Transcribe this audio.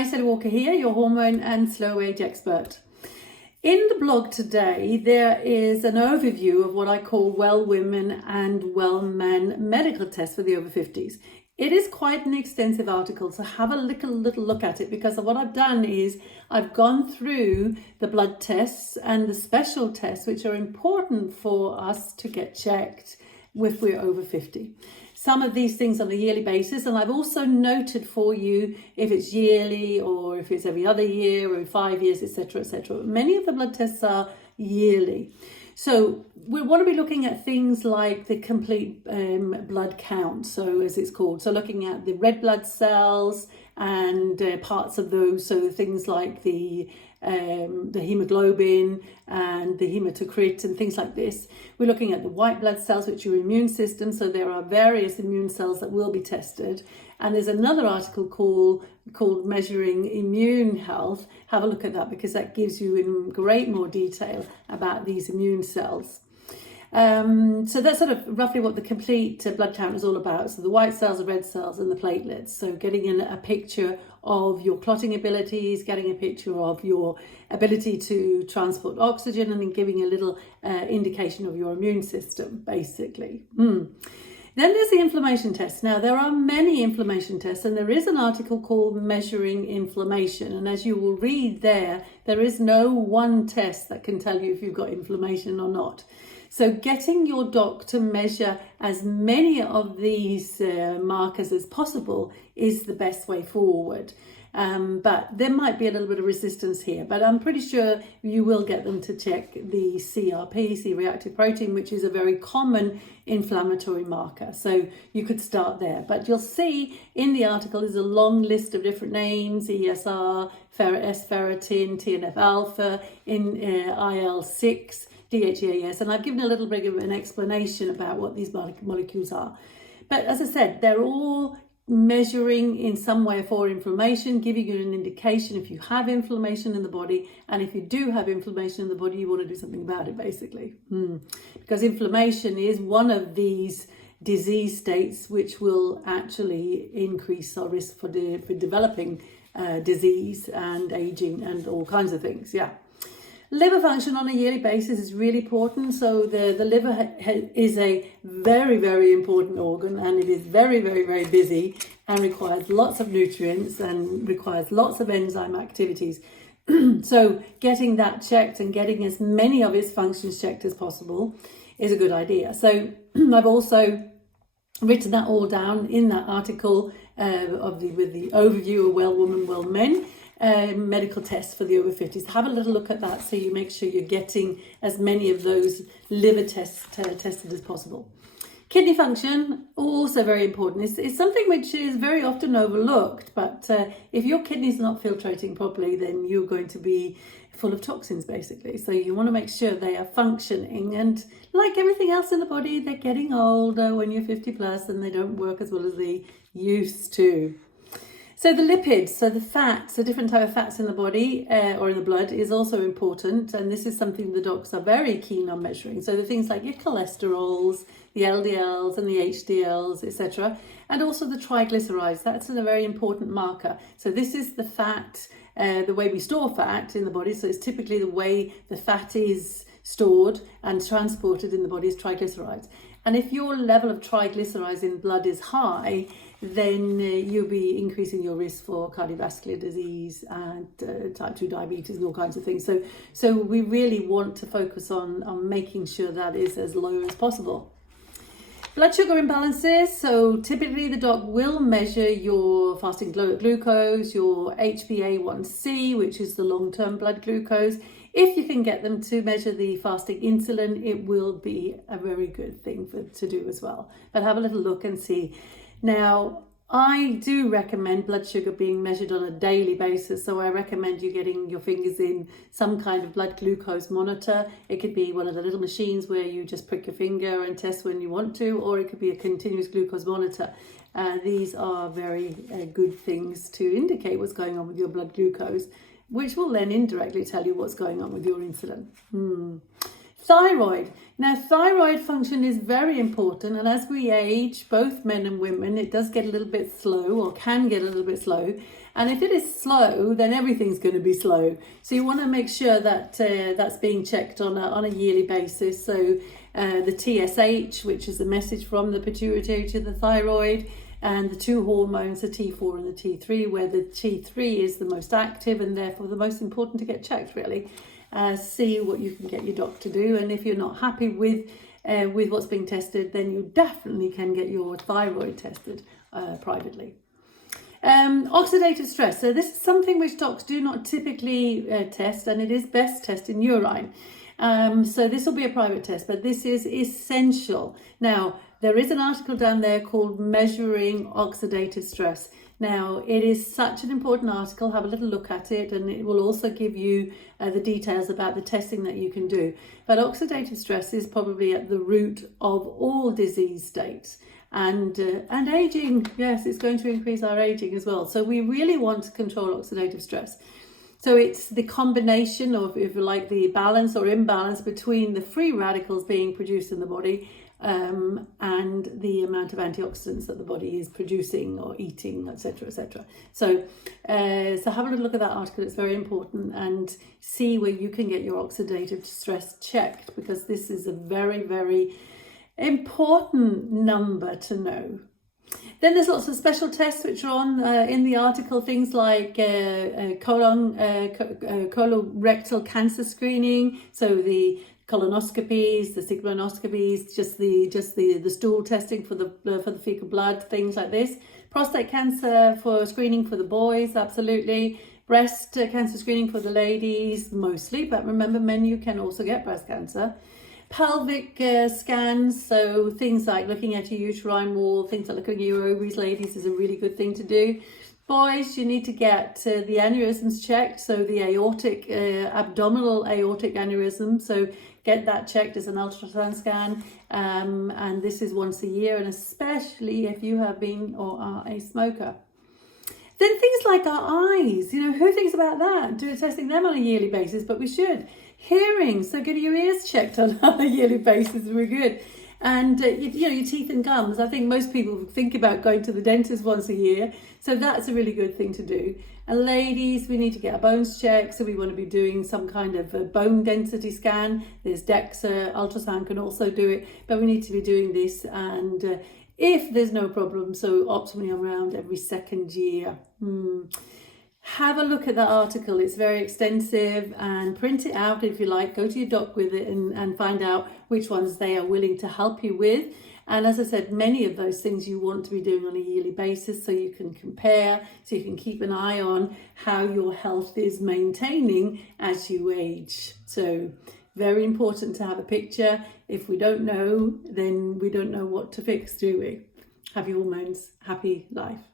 Hi, Sally Walker here, your hormone and slow age expert. In the blog today, there is an overview of what I call well women and well men medical tests for the over 50s. It is quite an extensive article, so have a little look at it, because what I've done is I've gone through the blood tests and the special tests which are important for us to get checked if we're over 50. Some of these things on a yearly basis, and I've also noted for you if it's yearly or if it's every other year or 5 years, etc., etc. Many of the blood tests are yearly. So we want to be looking at things like the complete blood count, so as it's called. So looking at the red blood cells and parts of those, so things like the hemoglobin and the hematocrit and things like this. We're looking at the white blood cells, which are your immune system. So there are various immune cells that will be tested. And there's another article called Measuring Immune Health. Have a look at that, because that gives you in great more detail about these immune cells. So that's sort of roughly what the complete blood count is all about. So the white cells, the red cells and the platelets. So getting a picture of your clotting abilities, getting a picture of your ability to transport oxygen, and then giving a little indication of your immune system, basically. Then there's the inflammation test. Now, there are many inflammation tests, and there is an article called Measuring Inflammation. And as you will read there is no one test that can tell you if you've got inflammation or not. So getting your doc to measure as many of these markers as possible is the best way forward. But there might be a little bit of resistance here, but I'm pretty sure you will get them to check the CRP, C-reactive protein, which is a very common inflammatory marker. So you could start there. But you'll see in the article is a long list of different names: ESR, S-ferritin, TNF-alpha, IL-6, DHEAS, and I've given a little bit of an explanation about what these molecules are. But as I said, they're all measuring in some way for inflammation, giving you an indication if you have inflammation in the body, and if you do have inflammation in the body, you want to do something about it, basically. Because inflammation is one of these disease states which will actually increase our risk for developing disease and aging and all kinds of things. Liver function on a yearly basis is really important. So the liver is a very, very important organ, and it is very, very, very busy and requires lots of nutrients and requires lots of enzyme activities. So getting that checked and getting as many of its functions checked as possible is a good idea. So I've also written that all down in that article with the overview of well women, well men. Medical tests for the over 50s. Have a little look at that so you make sure you're getting as many of those liver tests tested as possible. Kidney function, also very important. It's something which is very often overlooked, but if your kidneys are not filtrating properly, then you're going to be full of toxins, basically. So you want to make sure they are functioning, and like everything else in the body, they're getting older when you're 50 plus and they don't work as well as they used to. So the lipids, so the fats, a different type of fats in the body or in the blood is also important. And this is something the docs are very keen on measuring. So the things like your cholesterols, the LDLs and the HDLs, etc. And also the triglycerides, that's a very important marker. So this is the fat, the way we store fat in the body. So it's typically the way the fat is stored and transported in the body is triglycerides. And if your level of triglycerides in blood is high, then you'll be increasing your risk for cardiovascular disease and type 2 diabetes and all kinds of things. So we really want to focus on making sure that is as low as possible. Blood sugar imbalances. So typically the doc will measure your fasting glucose, your HbA1c, which is the long-term blood glucose. If you can get them to measure the fasting insulin, it will be a very good thing to do as well. But have a little look and see. Now, I do recommend blood sugar being measured on a daily basis. So I recommend you getting your fingers in some kind of blood glucose monitor. It could be one of the little machines where you just prick your finger and test when you want to, or it could be a continuous glucose monitor. These are very good things to indicate what's going on with your blood glucose, which will then indirectly tell you what's going on with your insulin. Thyroid. Now, thyroid function is very important, and as we age, both men and women, it does get a little bit slow, or can get a little bit slow, And if it is slow, then everything's going to be slow. So you want to make sure that that's being checked on a yearly basis. So the TSH, which is the message from the pituitary to the thyroid, and the two hormones, the T4 and the T3, where the T3 is the most active and therefore the most important to get checked, really. See what you can get your doctor to do, and if you're not happy with what's being tested, then you definitely can get your thyroid tested privately. Oxidative stress. So this is something which docs do not typically test, and it is best tested in urine. So this will be a private test, but this is essential. Now, there is an article down there called Measuring Oxidative Stress. Now, it is such an important article. Have a little look at it, and it will also give you the details about the testing that you can do. But oxidative stress is probably at the root of all disease states. And aging, yes, it's going to increase our aging as well. So we really want to control oxidative stress. So it's the combination of, if you like, the balance or imbalance between the free radicals being produced in the body and the amount of antioxidants that the body is producing or eating, etc., etc. So have a little look at that article. It's very important, and see where you can get your oxidative stress checked, because this is a very, very important number to know. Then there's lots of special tests which are on in the article, things like colorectal cancer screening, so the colonoscopies, the sigmoidoscopies, just the stool testing for the fecal blood, things like this. Prostate cancer for screening for the boys, absolutely. Breast cancer screening for the ladies mostly, but remember, men, you can also get breast cancer. Pelvic scans, so things like looking at your uterine wall, things like looking at your ovaries, ladies, is a really good thing to do. Boys, you need to get the aneurysms checked, so the aortic, abdominal aortic aneurysm, so get that checked as an ultrasound scan, and this is once a year, and especially if you have been or are a smoker. Then things like our eyes, who thinks about that? Testing them on a yearly basis, but we should. Hearing, so get your ears checked on a yearly basis, we're good. And your teeth and gums. I think most people think about going to the dentist once a year, so that's a really good thing to do. And ladies, we need to get our bones checked, so we want to be doing some kind of a bone density scan. There's DEXA, ultrasound can also do it, but we need to be doing this, and if there's no problem, so optimally around every second year. Have a look at that article. It's very extensive, and print it out if you like. Go to your doc with it and find out which ones they are willing to help you with. And as I said, many of those things you want to be doing on a yearly basis, so you can compare, so you can keep an eye on how your health is maintaining as you age. So very important to have a picture. If we don't know, then we don't know what to fix, do we? Happy hormones, happy life.